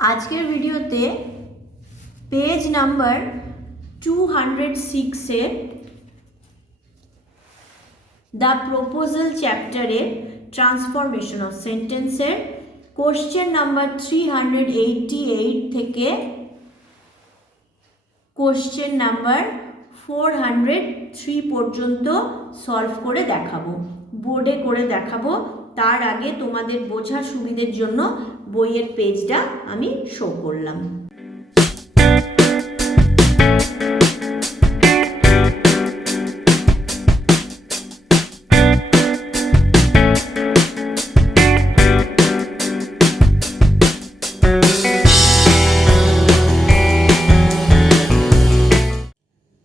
আজকের ভিডিওতে page number 206 এর দ্য প্রপোজাল চ্যাপ্টারে ট্রান্সফরমেশন অফ সেন্টেন্সের কোশ্চেন নাম্বার 388 থেকে কোশ্চেন নাম্বার 403 পর্যন্ত সলভ করে দেখাবো, বোর্ডে করে দেখাবো। তার আগে তোমাদের বোঝার সুবিধের জন্য বইয়ের পেজটা আমি শো করলাম।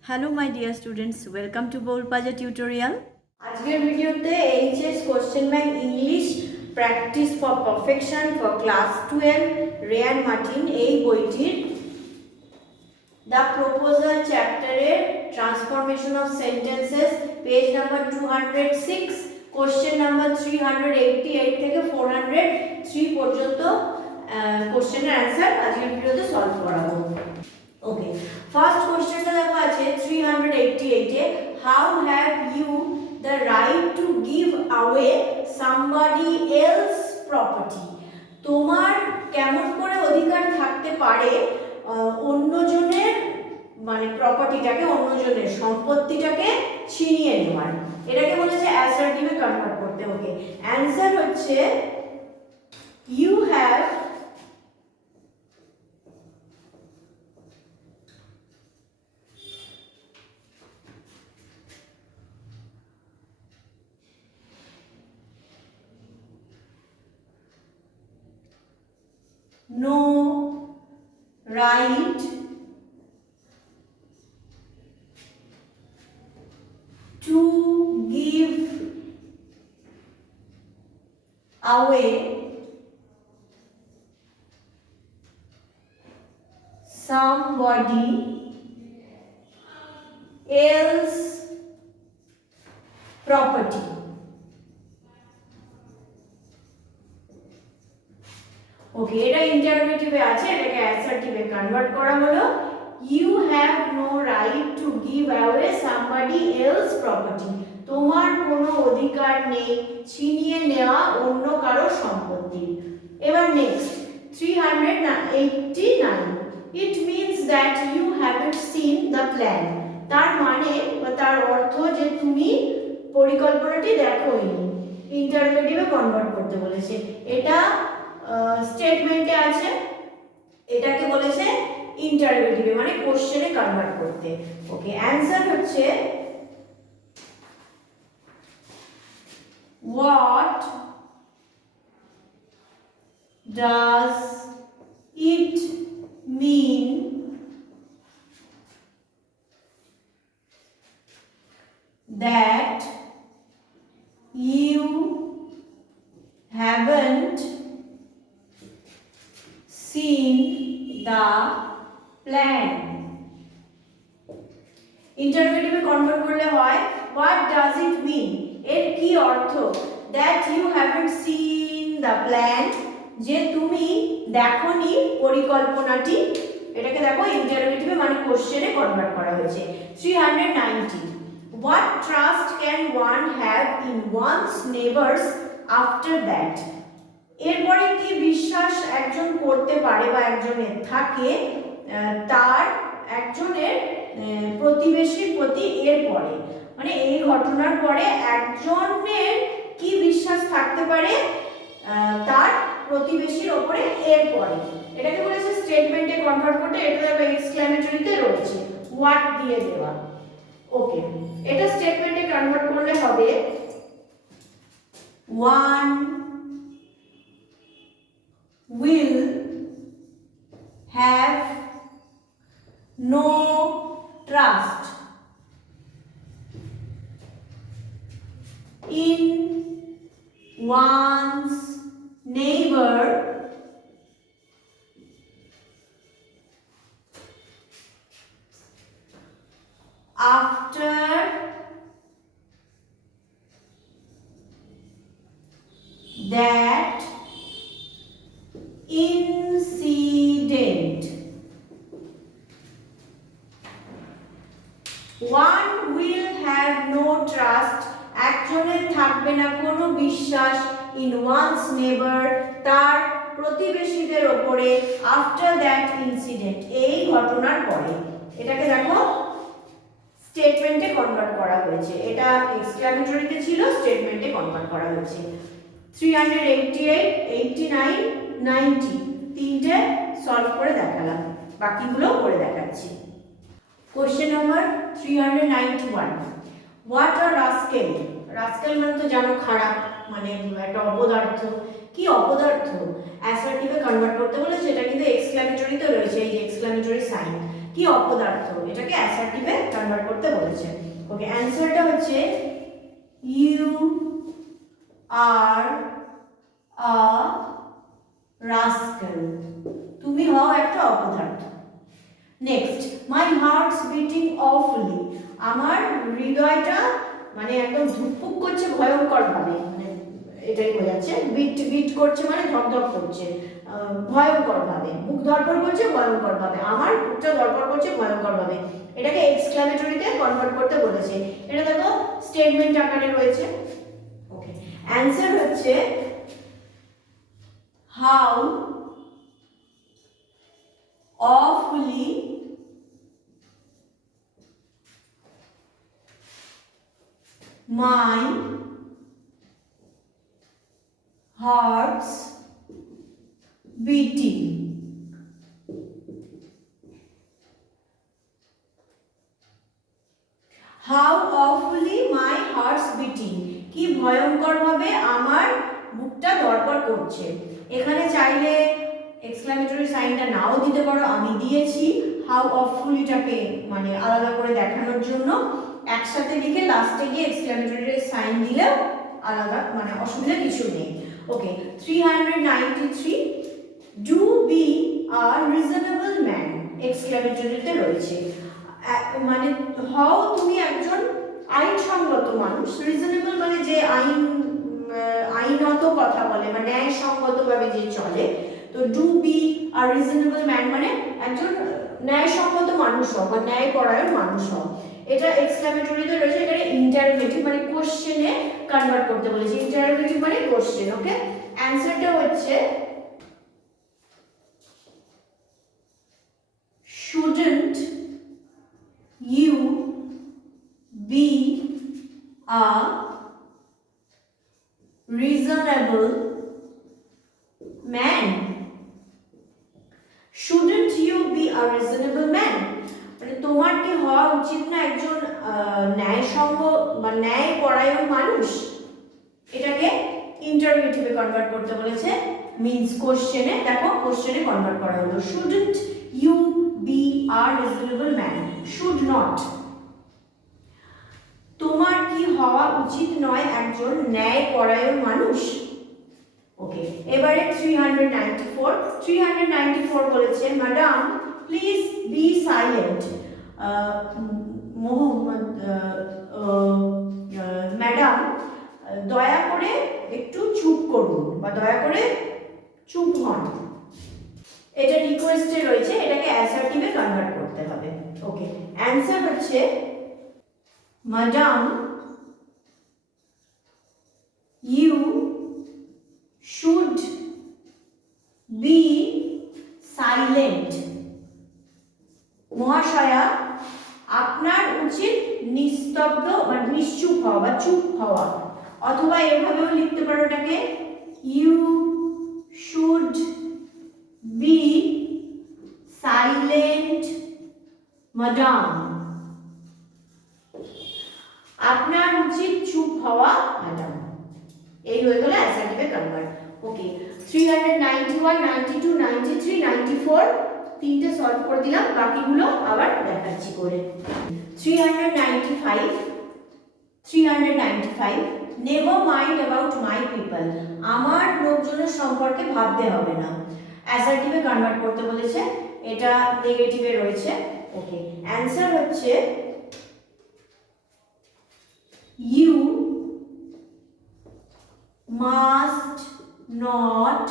Hello my dear students, welcome to Boul Panja tutorial. আজকের ভিডিওতে HS question bank English practice for perfection for class 12 Ray and Martin এই বইটির দ্য প্রপোজাল চ্যাপ্টারের transformation of sentences page number 206 question number 388 থেকে 403 পর্যন্ত কোশ্চেনের অ্যান্সার আজকের ভিডিওতে সলভ করাবো। ওকে, ফার্স্ট কোশ্চেনটা দেখো আছে 388 এ, how have you the right to give away somebody else property? তোমার কেমন করে অধিকার থাকতে পারে অন্যজনের মানে প্রপার্টিটাকে, অন্যজনের সম্পত্তিটাকে ছিনিয়ে নেওয়ার? এটাকে বলেছে অ্যাসার্টিভে কনভার্ট করতে। ওকে, অ্যানসার হচ্ছে you have no right to give away somebody else property. Okay, এটা ইন্টারোগেটিভে আছে, এটাকে অ্যাসার্টিভে কনভার্ট করা হলো। You have no right to give away somebody else property. তোমার কোনো অধিকার নেই ছিনিয়ে নেওয়া অন্য কারো সম্পত্তি। এবার next 389, it means that you haven't seen the plan. তার মানে বা তার অর্থ যে তুমি পরিকল্পনাটি দেখোইনি। ইন্টারোগেটিভে কনভার্ট করতে বলেছে, এটা স্টেটমেন্টে আছে, এটাকে বলেছে ইন্টারোগেটিভে মানে কোশ্চেনে কনভার্ট করতে। ওকে, অ্যানসার হচ্ছে what does it mean that you haven't seen the plan? ইন্টারোগেটিভে কনভার্ট করলে হয় what does it mean, এর কি অর্থ? that you haven't seen the plan, যে তুমি দেখোনি পরিকল্পনাটি। এটাকে দেখো ইন্টারোগেটিভে মানে কোশ্চেনে কনভার্ট করা হয়েছে। 390, what trust can one have in one's neighbors after that? এরপরে কি বিশ্বাস একজন করতে পারে বা একজনের থাকে তার একজনের প্রতিবেশীর প্রতি এরপরে, মানে এই ঘটনার পরে একজনের কি বিশ্বাস থাকতে পারে তার প্রতিবেশীর ওপরে এরপরে? এটাকে বলেছে স্টেটমেন্টে কনভার্ট করতে। এটা দেখো এক্সক্লেমেটরিতে রয়েছে হোয়াট দিয়ে দেওয়া। ওকে, এটা স্টেটমেন্টে কনভার্ট করলে হবে one will have no trust in one's neighbor after that incident trust, একজনের থাকবে না কোনো বিশ্বাস, ইন ওয়ান্স নেবার, তার প্রতিবেশীদের ওপরে, আফটার দ্যাট ইনসিডেন্ট, এই ঘটনার পরে। এটাকে দেখো স্টেটমেন্টে কনভার্ট করা হয়েছে, এটা এক্সক্লামেটরিতে ছিল, স্টেটমেন্টে কনভার্ট করা হয়েছে। 388, 89, 90 তিনটে সলভ করে দেখালাম, বাকিগুলো করে দেখাচ্ছি। Question number 391, what are rascal? Rascal মানে তো জানো খারাপ, মানে একটা অপদার্থ। কি অপদার্থ? অ্যাসার্টিভে কনভার্ট করতে বলেছে, এটা কিন্তু এক্সক্লামেটরিতে রয়েছে, এই এক্সক্লামেটরি সাইন। কি অপদার্থ, এটাকে অ্যাসার্টিভে কনভার্ট করতে বলেছে। ওকে, অ্যানসারটা হচ্ছে ইউ আর আ রাস্কেল, তুমি হও একটা অপদার্থ। নেক্সট, মাই হার্টস বিটিং অফুলি, আমার হৃদয়টা মানে একদম ধুকপুক করছে ভয়ঙ্কর ভাবে, মানে এটাই বোঝাচ্ছে। বিট বিট করছে মানে ধকধক করছে ভয়ঙ্কর ভাবে, বুক ধড়ফড় করছে ভয়ঙ্কর ভাবে, আমার বুকটা ধড়ফড় করছে ভয়ঙ্কর ভাবে। এটাকে এক্সক্লামেটরিতে কনভার্ট করতে বলেছে, এটা দেখো স্টেটমেন্ট আকারে রয়েছে। ওকে, অ্যানসার হচ্ছে how awfully my heart's beating. How awfully my heart's beating, কি ভয়ঙ্কর ভাবে আমার বুকটা ধড়ফড় করছে। এখানে চাইলে এক্সক্লামেটরি সাইনটা নাও দিতে পারো, আমি দিয়েছি হাউ অফুলিটাকে মানে আলাদা করে দেখানোর জন্য। একসাথে লিখে লাস্টে গিয়ে এক্সক্লামেটরি সাইন দিলে আলাদা, মানে অসুবিধা কিছু নেই। Okay, 393, do be a reasonable man, এক্সক্লামেটরিতে রয়েছে, মানে হও তুমি একজন আইনসঙ্গত মানুষ। রিজনেবল মানে যে আইনত কথা বলে বা ন্যায়সঙ্গতভাবে যে চলে। তো do be a reasonable man মানে একজন ন্যায়সঙ্গত মানুষ হও বা ন্যায়পরায়ণ মানুষ হও। এটা এক্সক্লামেটরিতে রয়েছে, এখানে ইন্টারোগেটিভ মানে কোশ্চেনে কনভার্ট করতে বলেছে, ইন্টারোগেটিভ মানে কোশ্চেন। ওকে, অ্যানসারটা হচ্ছে shouldn't you be a reasonable man? Shouldn't you be a reasonable man, মানে তোমার কি হওয়া উচিত না একজন ন্যায়সঙ্গ বা ন্যায়পরায়ণ মানুষ? এটাকে ইন্টারোগেটিভে কনভার্ট করতে বলেছে, মিন্স কোশ্চেনে। দেখো কোশ্চেনে কনভার্ট করা হলো, shouldn't you be a reasonable man, should not, তোমার কি হওয়া উচিত নয় একজন ন্যায়পরায়ণ মানুষ। ওকে, এবারে 394 বলেছে, madam please be silent, madam দয়া করে একটু চুপ করুন বা দয়া করে চুপ হন। এটা রিকোয়েস্টে রয়েছে, এটাকে অ্যাসার্টিভে কনভার্ট করতে হবে। ওকে, অ্যানসার হচ্ছে madam you should be silent, মহাশয়া আপনার উচিত নিস্তব্ধ বা নিশ্চুপ হওয়া বা চুপ হওয়া। অথবা এভাবেও লিখতে পারো এটাকে, you should be silent madam, আপনার উচিত চুপ হওয়া ম্যাডাম। এই হয়ে গেল অ্যাসার্টিভে কনভার্ট। ওকে, 391, 92, 93, 94 তিনটে সলভ করে দিলাম, বাকিগুলো আবার দেখাচ্ছি করে। 395, never mind about my people, আমার লোকজনের সম্পর্কে ভাবতে হবে না। অ্যাসার্টিভে কনভার্ট করতে বলেছে, এটা নেগেটিভে রয়েছে। ওকে, অ্যানসার হচ্ছে you must not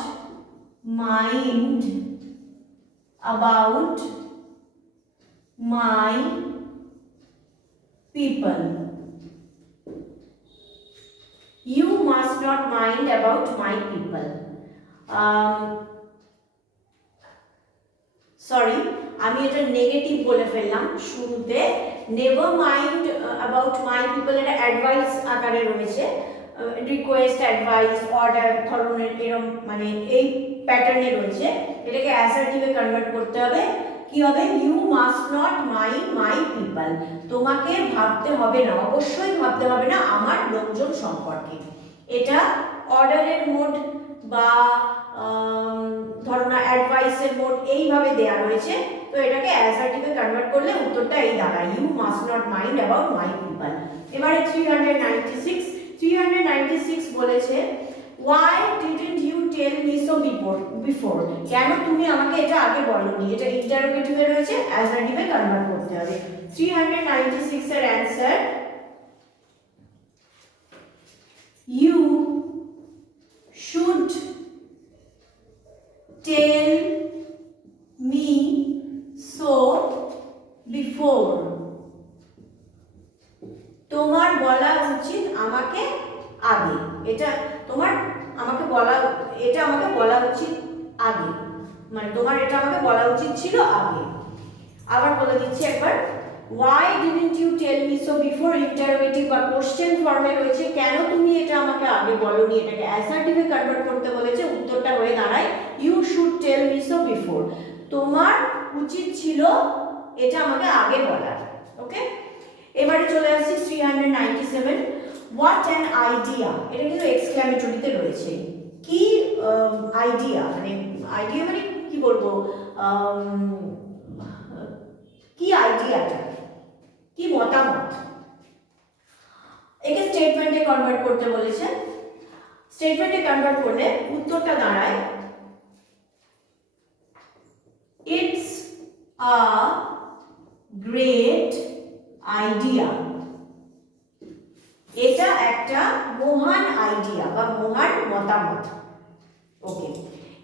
mind about my people. You must not mind about my people. Sorry, আমি এটা নেগেটিভ বলে ফেললাম শুরুতে। Never mind about my people এটা অ্যাডভাইস আকারে রয়েছে, রিকোয়েস্ট, অ্যাডভাইস, অর্ডার ধরনের এরকম মানে এই প্যাটার্নে রয়েছে। এটাকে অ্যাসার্টিভে কনভার্ট করতে হবে। কি হবে? You must not mind my people. তোমাকে ভাবতে হবে না, অবশ্যই ভাবতে হবে না আমার লোকজন সম্পর্কে। এটা অর্ডারের মোড বা ধরো না অ্যাডভাইসের মোড এইভাবে দেয়া রয়েছে। তো এটাকে অ্যাসার্টিভে কনভার্ট করলে উত্তরটা এই দাঁড়ায়, you must not mind about my people. এবারে 396 বলেছে why didn't you tell me so before? কেন তুমি আমাকে এটা আগে বলনি? এটা ইন্টারোগেটিভে রয়েছে, অ্যাসার্টিভে কনভার্ট করতে হবে। 396 এর answer, you should tell me so before. তোমার বলা উচিত আমাকে আগে। এটা আমাকে বলা উচিত আগে, মানে তোমার এটা আমাকে বলা উচিত ছিল আগে। আবার বলে দিচ্ছি একবার, why didn't you tell me so before interrogative বা কোশ্চেন ফর্মে রয়েছে, কেন তুমি এটা আমাকে আগে বলনি? এটাকে অ্যাসার্টিভে কনভার্ট করতে বলেছে, উত্তরটা হয়ে দাঁড়ায় you should tell me so before। তোমার উচিত ছিল এটা আমাকে আগে বলার। ওকে, এবারে চলে আসছি 397, what an idea। এটা কিন্তু এক্সক্লেমেটরিতে রয়েছে। কি আইডিয়া মানে কি বলবো, কি আইডিয়াটা, কি মতামত। একে স্টেটমেন্টে কনভার্ট করতে বলেছে। স্টেটমেন্টে কনভার্ট করলে উত্তরটা দাঁড়ায় ইটস আ গ্রেট আইডিয়া। এটা একটা মহান আইডিয়া বা মহান মতামত। ওকে,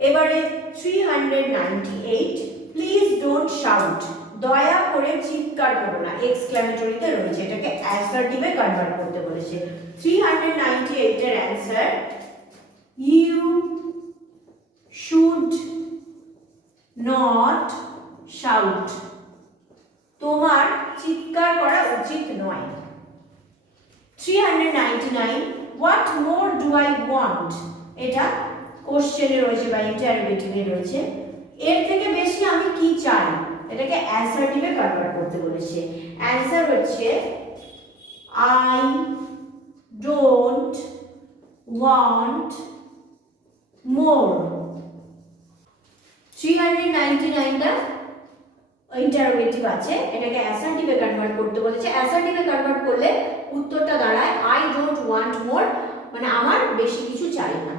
এবারে 398, প্লিজ ডোন্ট শাউট। দয়া করে চিৎকার করো না, এক্সক্লেমেটরিতে রয়েছে। এটাকে অ্যাসার্টিভে কনভার্ট করতে বলেছে। 398 এর answer, you should not shout. তোমার চিৎকার করা উচিত নয়। 399, what more do I want? এটা কোশ্চেনে রয়েছে বা ইন্টারোগেটিভে রয়েছে। এর থেকে বেশি আমি কি চাই? এটাকে অ্যাসার্টিভে কনভার্ট করতে বলেছে। অ্যানসার হচ্ছে I don't want more। 399টা ইন্টারোগেটিভ আছে, এটাকে অ্যাসার্টিভে কনভার্ট করতে বলেছে। অ্যাসার্টিভে কনভার্ট করলে উত্তরটা দাঁড়ায় I don't want more, মানে আমার বেশি কিছু চাই না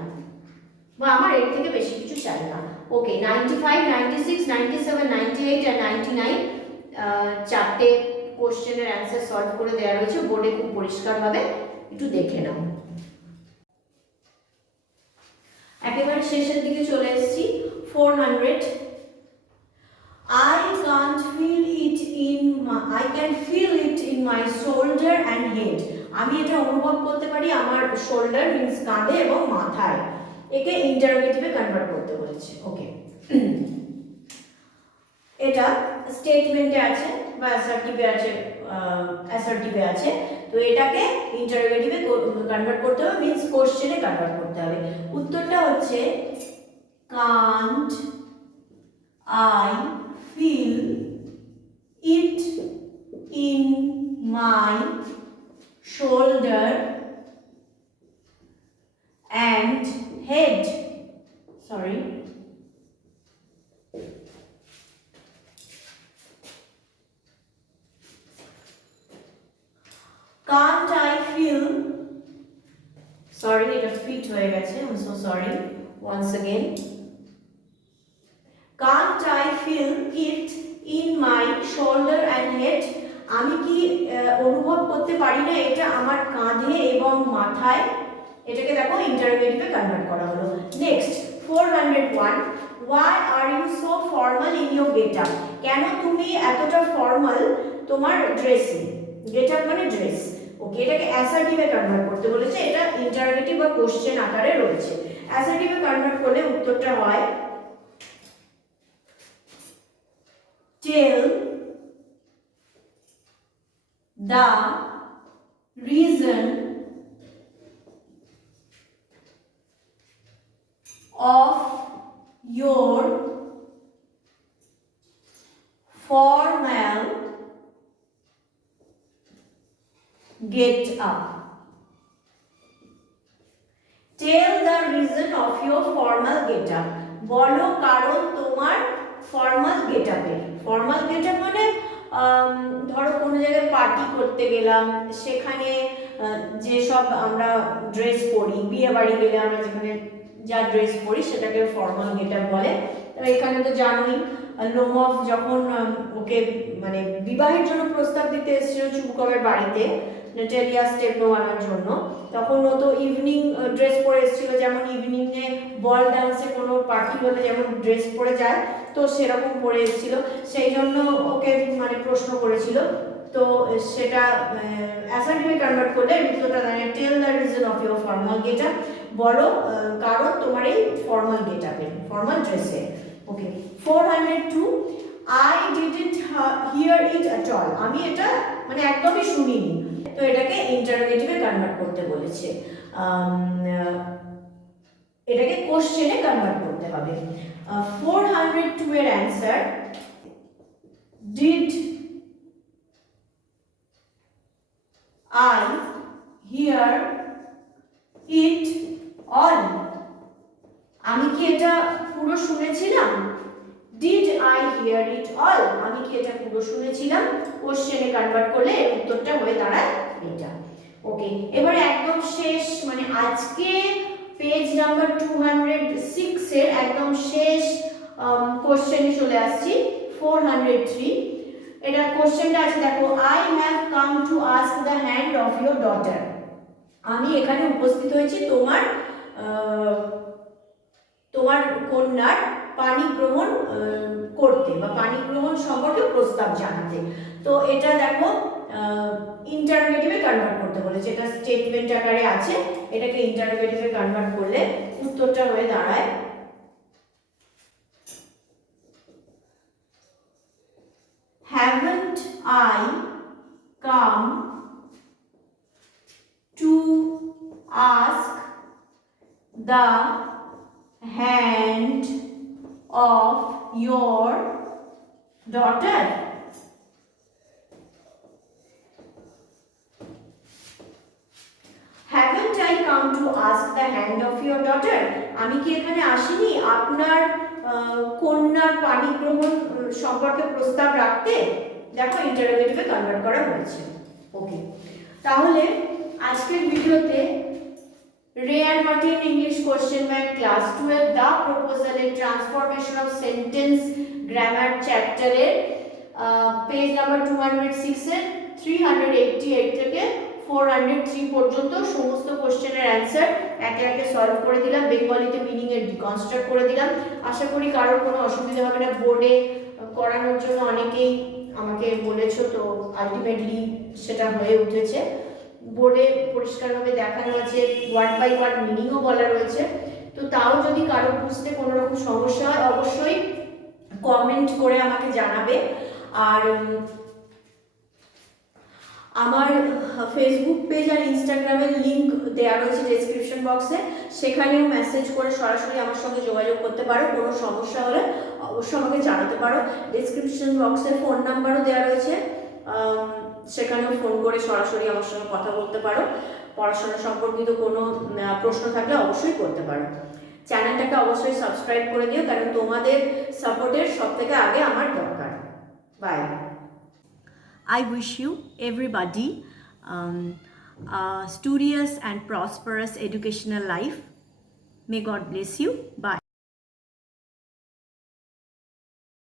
বা আমার এর থেকে বেশি কিছু চাই না। ওকে, 95, 96, 97, 98 আর 99 চারটে কোশ্চেনের অ্যান্সার সলভ করে দেওয়া রয়েছে বোর্ডে খুব পরিষ্কারভাবে, একটু দেখে নাও। একেবারে শেষের দিকে চলে এসেছি। 400, I can feel it in my shoulder and head। আমি এটা অনুভব করতে পারি আমার শোল্ডার মিন্স কাঁধে এবং মাথায়। একে ইন্টারোগেটিভে কনভার্ট করতে বলেছে। ওকে, এটা স্টেটমেন্টে আছে বা অ্যাসার্টিভে আছে। তো এটাকে ইন্টারোগেটিভে কনভার্ট করতে হবে, মিন্স কোশ্চেনে কনভার্ট করতে হবে। উত্তরটা হচ্ছে Kant I feel it in my shoulder and head। Sorry, can't I feel, sorry এটা ফিট হয়ে গেছে, I'm so sorry, once again, can't I feel it in my shoulder and head? আমি কি অনুভব করতে পারি না এটা আমার কাঁধে এবং মাথায়? এটাকে দেখো ইন্টারোগেটিভে কনভার্ট করা হলো। Next 401, why are you so formal in your getup? কেন তুমি এতটা ফর্মাল তোমার ড্রেসে? গেটআপ মানে ড্রেস। ওকে, এটাকে অ্যাসার্টিভে কনভার্ট করতে বলেছে, এটা ইন্টারোগেটিভ বা কোশ্চেন আকারে রয়েছে। অ্যাসার্টিভে কনভার্ট করলে উত্তরটা হয় tell the reason of your formal get up. Tell the reason of your formal get up. বলো কারণ তোমার ফর্মাল গেট আপের। ফর্মাল গেট আপ মানে ধরো কোনো জায়গায় পার্টি করতে গেলাম, সেখানে যেসব আমরা ড্রেস পরি, বিয়ে বাড়ি গেলে আমরা যেখানে যা ড্রেস পরি সেটাকে ফর্মাল গেট আপ বলে। এখানে তো জানোই লোমফ যখন ওকে মানে বিবাহের জন্য প্রস্তাব দিতে এসেছিল চুবকবের বাড়িতে নেটেলিয়া স্টেপো আনার জন্য, তখন ও তো ইভিনিং ড্রেস পরে এসেছিল, যেমন ইভিনিংয়ে বল ডান্সে কোনো পার্টি হলে যেমন ড্রেস পরে যায় তো সেরকম পরে এসেছিল, সেই জন্য ওকে মানে প্রশ্ন করেছিল। তো সেটা অ্যাসার্টিভে কনভার্ট করলে উত্তরটা দাঁড়ায় tell the reason of your formal get up, বলো কারণ তোমার এই ফর্মাল গেট আপের, ফর্মাল ড্রেসে। Okay, 402 I didn't hear it at all, আমি এটা মানে একদমই শুনিনি। তো এটাকে ইন্টারোগেটিভে কনভার্ট করতে বলেছে, এটাকে কোশ্চেনে কনভার্ট করতে হবে। 402 এর answer did I hear it all, আমি কি এটা পুরো শুনেছিলাম? Did I hear it all, আমি কি এটা পুরো শুনেছিলাম? কোশ্চেনে কনভার্ট করলে এর উত্তরটা হয়ে দাঁড়ায় এটা। ওকে, এবারে একদম শেষ মানে আজকে পেজ নাম্বার 206 এর একদম শেষ কোশ্চেনে চলে আসছি। 403 এটা কোশ্চেনটা আছে, দেখো I have come to ask the hand of your daughter, আমি এখানে উপস্থিত হয়েছি তোমার তোমার কন্যার পানি গ্রহণ করতে বা পানি গ্রহণ সম্পর্কে প্রস্তাব জানাতে। তো এটা দেখো ইন্টারোগেটিভে কনভার্ট করতে বলেছে, এটা স্টেটমেন্ট আকারে আছে, এটাকে ইন্টারোগেটিভে কনভার্ট করলে উত্তরটা হয়ে দাঁড়ায় haven't I come to ask the hand of your daughter? Haven't I come to ask the hand of your daughter? আমি কি এখানে আসিনি আপনার কন্যার পানি গ্রহণ সম্পর্কে প্রস্তাব রাখতে? দেখো ইন্টারোগেটিভে কনভার্ট করা হয়েছে। ওকে, তাহলে আজকের ভিডিওতে Ray and Martin English question bank class 12 the প্রপোজালের ট্রান্সফরমেশন অফ সেন্টেন্স গ্রামার চ্যাপ্টারের পেজ নাম্বার 206 এর 388 থেকে 403 পর্যন্ত সমস্ত কোশ্চেনের অ্যান্সার একে একে সলভ করে দিলাম, বেঙ্গলিতে মিনিং এর ডিকনস্ট্রাক্ট করে দিলাম। আশা করি কারোর কোনো অসুবিধা হবে না, বোর্ডে করানোর জন্য অনেকেই আমাকে বলেছো, তো আলটিমেটলি সেটা হয়ে উঠেছে। বোর্ডে পরিষ্কারভাবে দেখানো আছে, ওয়ার্ড বাই ওয়ার্ড মিনিংও বলা রয়েছে। তো তাও যদি কারো বুঝতে কোনো রকম সমস্যা হয় অবশ্যই কমেন্ট করে আমাকে জানাবে। আর আমার ফেসবুক পেজ আর ইনস্টাগ্রামের লিংক দেওয়া রয়েছে ডেসক্রিপশন বক্সে, সেখানেও মেসেজ করে সরাসরি আমার সঙ্গে যোগাযোগ করতে পারো, কোনো সমস্যা হলে অবশ্যই আমাকে জানাতে পারো। ডেসক্রিপশন বক্সে ফোন নাম্বারও দেওয়া রয়েছে, সেখানেও ফোন করে সরাসরি আমার সঙ্গে কথা বলতে পারো, পড়াশোনা সম্পর্কিত কোনো প্রশ্ন থাকলে অবশ্যই করতে পারো। চ্যানেলটাকে অবশ্যই সাবস্ক্রাইব করে দিও, কারণ তোমাদের সাপোর্টের সবথেকে আগে আমার দরকার। By. I wish you everybody a studious and prosperous educational life. May God bless you. Bye.